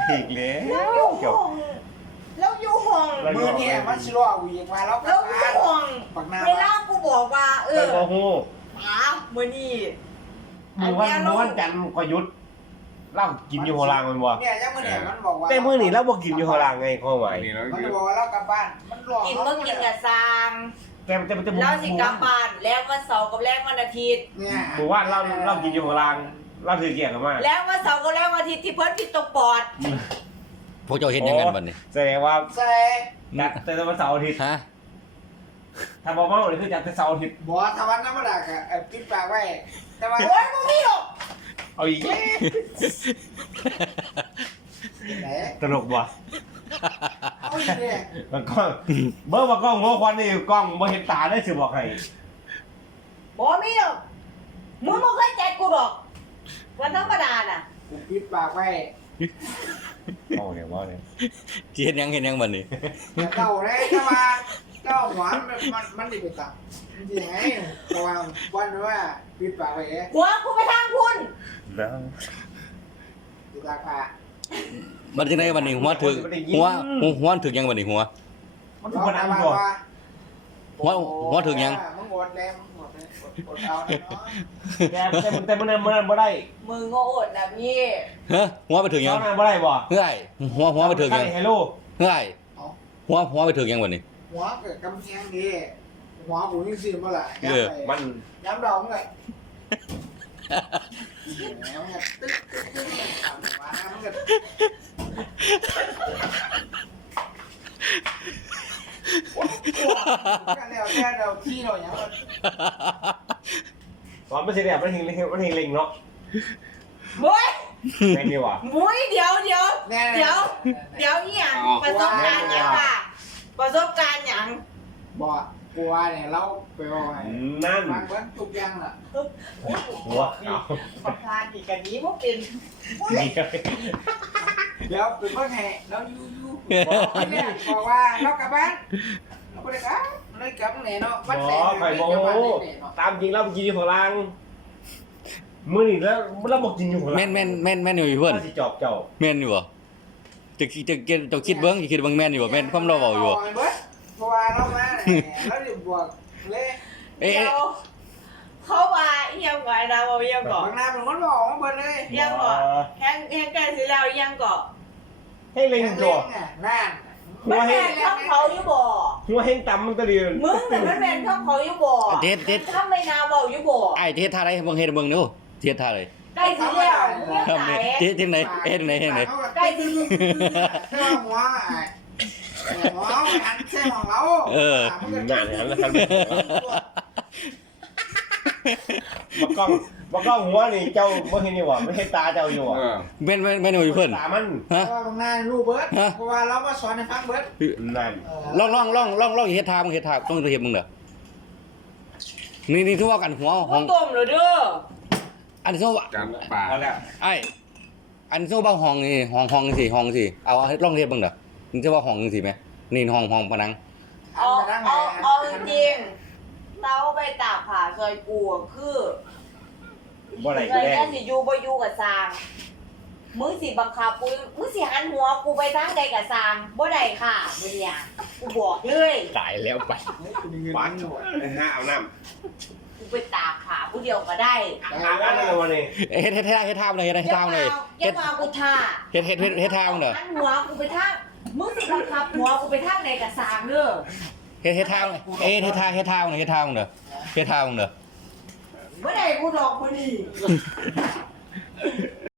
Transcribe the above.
อีกแล้วแล้วอยู่ห้องมือเนี่ยมันชิลล์วิ่งมาแล้วแล้วอยู่ห้องเวลากูบอกว่าไปบ่ฮู้ป๋ามื้อนี้มื้อวันจันทร์ก็หยุดเรากินอยู่หัวรางมันบ่เนี่ยยังมือเนี่ยมันบอกว่าแต่มื้อนี้เราบ่กินอยู่หัวรางไงข้อหมายมันบอกว่าเรากลับบ้านมันหลอกกินบ่กินกับซางแต่แล้วสิกลับบ้านแล้ววันเสาร์กับแล้ววันอาทิตย์เนี่ยหมู่บ้านเรากินอยู่หัวรางเราถือเกียร์กันมาแล้ววันเสาร์กับแล้ววันอาทิตย์ที่เพิ่นผิดตกปอดพวกเจ้าเห็นยังไงบัดนี้แสดงว่าใส่จัดแต่วันเสาร์อาทิตย์ฮะถ้าบ่เมาเลยคือจัดแต่เสาร์อาทิตย์บอกทวันน้ำมันดักอ่ะปิดปากไว้แต่ว่าโอ๊ยบ่มีหรอกเอาอีกแล้วไหนตลกบ่เอาอีกเนี่ยมันก็เบิ่งว่ากล้องหัวควันนี่กล้องบ่เห็นตาได้สิบอกให้บ่มีหรอกมึงบ่เคยจัดกูหรอกวันธรรมดาน่ะกูปิดปากไว้เอาเนี่ยว่าเนี่ยที่เห็นยังบัดนี้แต่เก่าเลยแต่ว่าเจ้าหวานมันดีไปตับจริงไงระวังวันว่าปิดปากไว้เอ๊ะหัวกูไปทางคุณแล้วปิดปากผ้ามันจังได๋บัดนี้หัวถึกหัวถึกยังบัดนี้หัวมันคือพนันบ่หัวถึงยังมึงหมดแล้วมึงหมดเลยหมดเอาเนี่ยเนาะแต่มันบ่ได้มึงก็อดนะพี่ฮะหัวไปถึงยังเจ้านางบ่ได้บ่เฮ้ยหัวไปถึงยังฮัลโหลเฮ้ยหัวไปถึงยังบัดนี้หัวเกิดกำแพงดีหัวกูนี่สิมาละมันย้ำดองเลยแล้วมันตึ๊กตึ๊กถามว่ามันก็กันแล้วแค่เราที่เราอย่างมันว่ามันสิได้มันเฮงเล็งเนาะมุ้ยแม่นนี่ว่ะมุ้ยเดี๋ยวอีหยังประสบการณ์หยังป่ะประสบการณ์หยังบอกกลัวเนี่ยเราไปบอกไงนั่นบางวันทุกอย่างล่ะหัวขาวประธานอีกกันนี้พวกเป็นแล้วเป็นว่าไงเราอยู่บอกว่าเรากลับบ้านเราไปเลยครับเลยกลับไหนเนาะบ่ไปบ่ตามจริงเราไปกินอยู่หัวรางมื้อนี้แล้วเราบ่กินอยู่หัวรางแม่นอยู่เพิ่นสิจอบเจ้าแม่นอยู่บ่จะคิดเบิ่งแม่นอยู่บ่แม่นความเราเว้าอยู่บ่เพราะว่าเรามาเนี่ยเราจะบวกเลยเอ๊ะเดี๋ยวเขาว่าอีหยังก่อนนะว่าอีหยังก่อนบางนาเป็นคนบอกมาเบิดเลยอีหยังก่อนแห้งกันสิแล้วอีหยังก่อนให้เล็งตัวนั่นมันแม่นท้องเขาอยู่บ่หัวเฮงต่ำมันก็ดีมึงแต่มันแม่นท้องเขาอยู่บ่เด็ดทำไม่นาเว้าอยู่บ่ไอ้เฮ็ดท่าใดเบิ่งเฮ็ดเบิ่งดูเฮ็ดท่าใดใกล้สิแล้วมึงยังทำไหนนี่ที่ไหนเฮ็ดไหนใกล้สิเท่าหัวหัวหันเส้นของเรานั่นนั่นนะครับบ่กล้องหัวนี่เจ้าบ่เห็นนี่ว่ะไม่ใช่ตาเจ้าอยู่ว่ะแม่นอยู่เพิ่นตามันฮะเพราะว่าบางนาลูกเบิร์ดเพราะว่าเรามาสอนในฟังเบิร์ดนั่นลองเฮ็ดท่ามึงเฮ็ดท่าต้องเฮ็ดมึงเด้อนี่คือว่ากันหัวขมึอง งต้มเหรอเด้ออันนี้ว่ากันป่าเอาแล้วไอ้อันนี้ว่าห้องนี่ห้องสิเอาลองเฮ็ดเบิ่งเด้อนี่คือว่าห้องจังซี่มั้ยนี่ห้องผนังเอาจริงๆเราไปตากผ้าซอยกูคือบ่ได้เงก็ยได้แค่สิอยู่บ่อยู่กับสร้างมึงสิบังคับกูมึงสิหันหัวกูไปทางใดกับสร้างบ่ได้ค่ะมื้อนี้กูบอกเลยตายแล้วไปบ้านหาเอาน้กูไปตากผ้าผู้เดียวก็ได้ำอาบน้ำแล้ววันนี้เฮ็ดท่าเลยเฮ็ดท่าเลยอย่ามากูท่าเฮ็ดท่ามึงเด้อหันหัวกูไปทางมึงสิบังคับหัวกูไปทางใดกับสร้างเด้อเฮ็ดท่ามึงเฮ็ดท่ามึงเฮ็ดท่ามึงเด้อบ่ได้กูดอกมื้อนี้